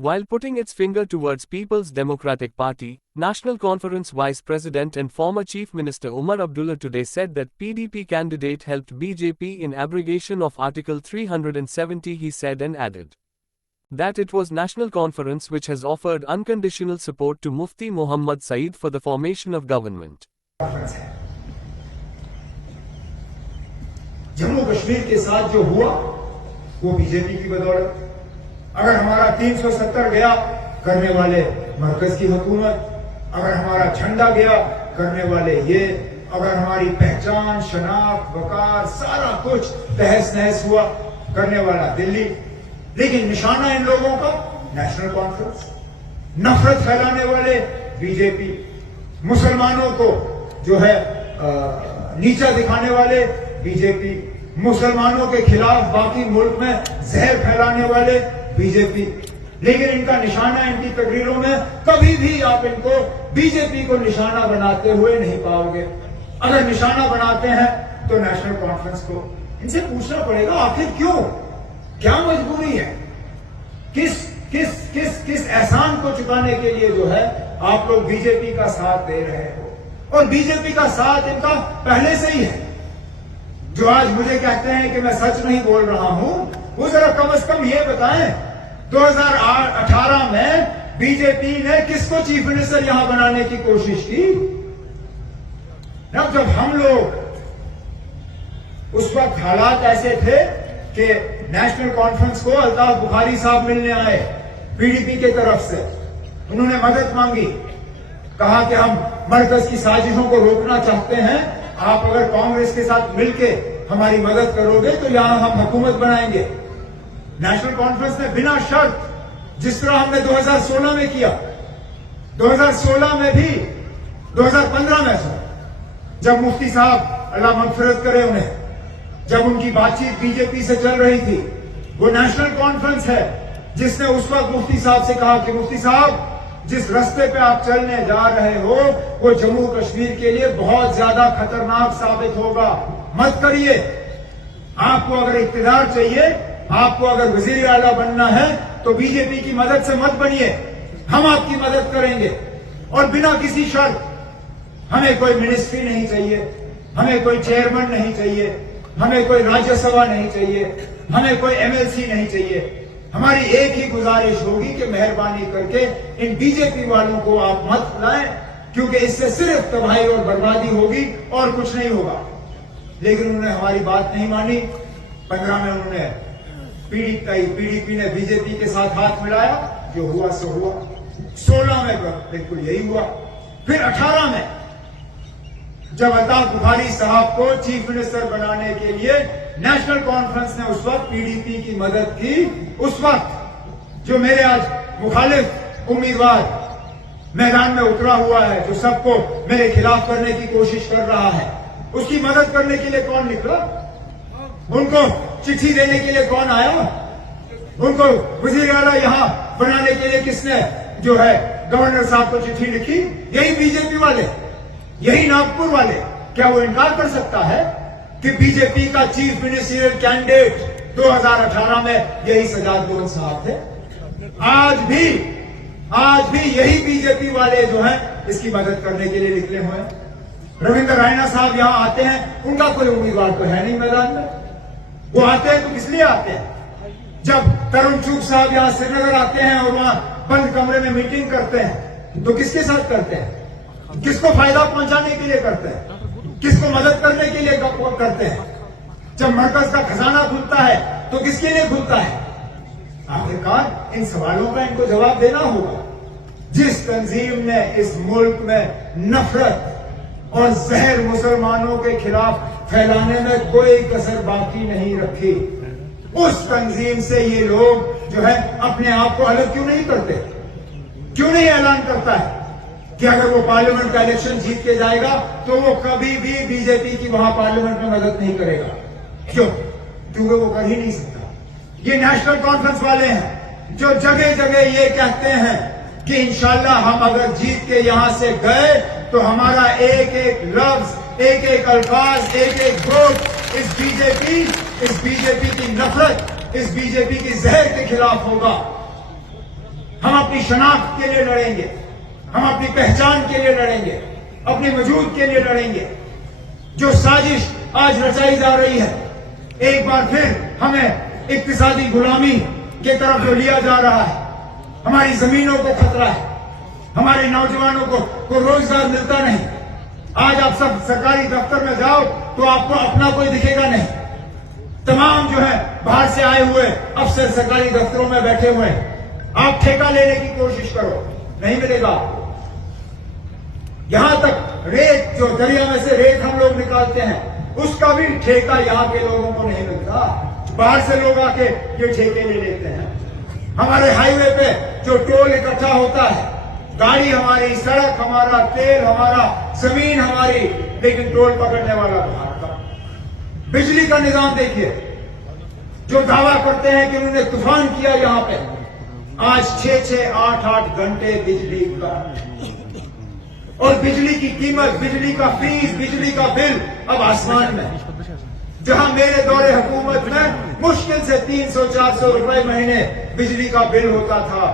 While putting its finger towards People's Democratic Party, National Conference Vice President and former Chief Minister Umar Abdullah today said that PDP candidate helped BJP in abrogation of Article 370. He said and added that it was National Conference which has offered unconditional support to Mufti Muhammad Saeed for the formation of government. Jammu Kashmir के साथ जो हुआ वो BJP की बदौलत। अगर हमारा 370 गया करने वाले मरकज की हुकूमत, अगर हमारा झंडा गया करने वाले ये, अगर हमारी पहचान, शनाख्त, वकार सारा कुछ तहस नहस हुआ करने वाला दिल्ली, लेकिन निशाना इन लोगों का नेशनल कॉन्फ्रेंस। नफरत फैलाने वाले बीजेपी, मुसलमानों को जो है नीचा दिखाने वाले बीजेपी, मुसलमानों के खिलाफ बाकी मुल्क में जहर फैलाने वाले बीजेपी। लेकिन इनका निशाना इनकी तकरीरों में कभी भी आप इनको बीजेपी को निशाना बनाते हुए नहीं पाओगे। अगर निशाना बनाते हैं तो नेशनल कॉन्फ्रेंस को। इनसे पूछना पड़ेगा आखिर क्यों, क्या मजबूरी है, किस किस किस किस एहसान को चुकाने के लिए जो है आप लोग बीजेपी का साथ दे रहे हो। और बीजेपी का साथ इनका पहले से ही है। जो आज मुझे कहते हैं कि मैं सच नहीं बोल रहा हूं, वो जरा कम से कम ये बताएं 2018 में बीजेपी ने किसको चीफ मिनिस्टर यहां बनाने की कोशिश की। जब हम लोग उस वक्त हालात ऐसे थे कि नेशनल कॉन्फ्रेंस को अल्ताफ बुखारी साहब मिलने आए पीडीपी के तरफ से, उन्होंने मदद मांगी, कहा कि हम मरकज की साजिशों को रोकना चाहते हैं, आप अगर कांग्रेस के साथ मिलके हमारी मदद करोगे तो यहां हम हुकूमत बनाएंगे। नेशनल कॉन्फ्रेंस ने बिना शर्त, जिस तरह हमने 2016 में किया, 2016 में भी 2015 में जब मुफ्ती साहब अल्लाह मगफिरत करे उन्हें, जब उनकी बातचीत बीजेपी से चल रही थी, वो नेशनल कॉन्फ्रेंस है जिसने उस वक्त मुफ्ती साहब से कहा कि मुफ्ती साहब जिस रास्ते पे आप चलने जा रहे हो वो जम्मू कश्मीर के लिए बहुत ज्यादा खतरनाक साबित होगा, मत करिए। आपको अगर इख्तियार चाहिए, आपको अगर वजीर आला बनना है तो बीजेपी की मदद से मत बनिए, हम आपकी मदद करेंगे और बिना किसी शर्त। हमें कोई मिनिस्ट्री नहीं चाहिए, हमें कोई चेयरमैन नहीं चाहिए, हमें कोई राज्यसभा नहीं चाहिए, हमें कोई एमएलसी नहीं चाहिए। हमारी एक ही गुजारिश होगी कि मेहरबानी करके इन बीजेपी वालों को आप मत लाएं, क्योंकि इससे सिर्फ तबाही और बर्बादी होगी और कुछ नहीं होगा। लेकिन उन्होंने हमारी बात नहीं मानी। 15 में उन्होंने पीडीपी ने बीजेपी के साथ हाथ मिलाया, जो हुआ सो हुआ। 16 में बिल्कुल यही हुआ। फिर 18 में जब अल्ताफ बुखारी साहब को चीफ मिनिस्टर बनाने के लिए नेशनल कॉन्फ्रेंस ने उस वक्त पीडीपी की मदद की, उस वक्त जो मेरे आज मुखालिफ उम्मीदवार मैदान में उतरा हुआ है, जो सबको मेरे खिलाफ करने की कोशिश कर रहा है, उसकी मदद करने के लिए कौन निकला? उनको चिट्ठी देने के लिए कौन आया? उनको वजीर आला यहां बनाने के लिए किसने जो है गवर्नर साहब को चिट्ठी लिखी? यही बीजेपी वाले, यही नागपुर वाले। क्या वो इनकार कर सकता है कि बीजेपी का चीफ मिनिस्टरियल कैंडिडेट 2018 में यही सजाद लोन साहब थे? आज भी यही बीजेपी वाले जो हैं इसकी मदद करने के लिए निकले हुए हैं। रविंद्र रायना साहब यहां आते हैं, उनका कोई उम्मीदवार तो है नहीं मैदान में। वो आते हैं तो किस लिए आते हैं? जब तरुण चुग साहब यहां श्रीनगर आते हैं और वहां बंद कमरे में मीटिंग करते हैं तो किसके साथ करते हैं? किसको फायदा पहुंचाने के लिए करते हैं? किसको मदद करने के लिए करते हैं? जब मरकज का खजाना खुलता है तो किसके लिए खुलता है? आखिरकार इन सवालों का इनको जवाब देना होगा। जिस तंजीम ने इस मुल्क में नफरत और जहर मुसलमानों के खिलाफ फैलाने में कोई कसर बाकी नहीं रखी, उस तंजीम से ये लोग जो है अपने आप को अलग क्यों नहीं करते? क्यों नहीं ऐलान करता है कि अगर वो पार्लियामेंट का इलेक्शन जीत के जाएगा तो वो कभी भी बीजेपी की वहां पार्लियामेंट में मदद नहीं करेगा? क्यों? क्योंकि वो कर ही नहीं सकता। ये नेशनल कॉन्फ्रेंस वाले हैं जो जगह जगह ये कहते हैं कि इंशाल्लाह हम अगर जीत के यहां से गए तो हमारा एक एक लफ्ज, एक एक अल्फाज, एक एक ग्रुप इस बीजेपी की नफरत, इस बीजेपी की जहर के खिलाफ होगा। हम अपनी शनाख्त के लिए लड़ेंगे, हम अपनी पहचान के लिए लड़ेंगे, अपने वजूद के लिए लड़ेंगे। जो साजिश आज रचाई जा रही है, एक बार फिर हमें इक्तिसादी गुलामी के तरफ जो लिया जा रहा है, हमारी जमीनों को खतरा है, हमारे नौजवानों को रोजगार मिलता नहीं। आज आप सब सरकारी दफ्तर में जाओ तो आपको अपना कोई दिखेगा नहीं। तमाम जो है बाहर से आए हुए अफसर सरकारी दफ्तरों में बैठे हुए हैं। आप ठेका लेने की कोशिश करो, नहीं मिलेगा आपको। यहां तक रेत, जो दरिया में से रेत हम लोग निकालते हैं, उसका भी ठेका यहां के लोगों को नहीं मिलता। बाहर से लोग आके ये ठेके ले लेते हैं। हमारे हाईवे पे जो टोल इकट्ठा होता है, गाड़ी हमारी, सड़क हमारा, तेल हमारा, जमीन हमारी, लेकिन टोल पकड़ने वाला बाहर का। बिजली का निजाम देखिए, जो दावा करते हैं कि उन्होंने तूफान किया यहां पे, आज 6-6, 8-8 घंटे बिजली का, और बिजली की कीमत, बिजली का फीस, बिजली का बिल अब आसमान में। जहां मेरे दौरे हुकूमत में मुश्किल से 300-400 रुपए महीने बिजली का बिल होता था,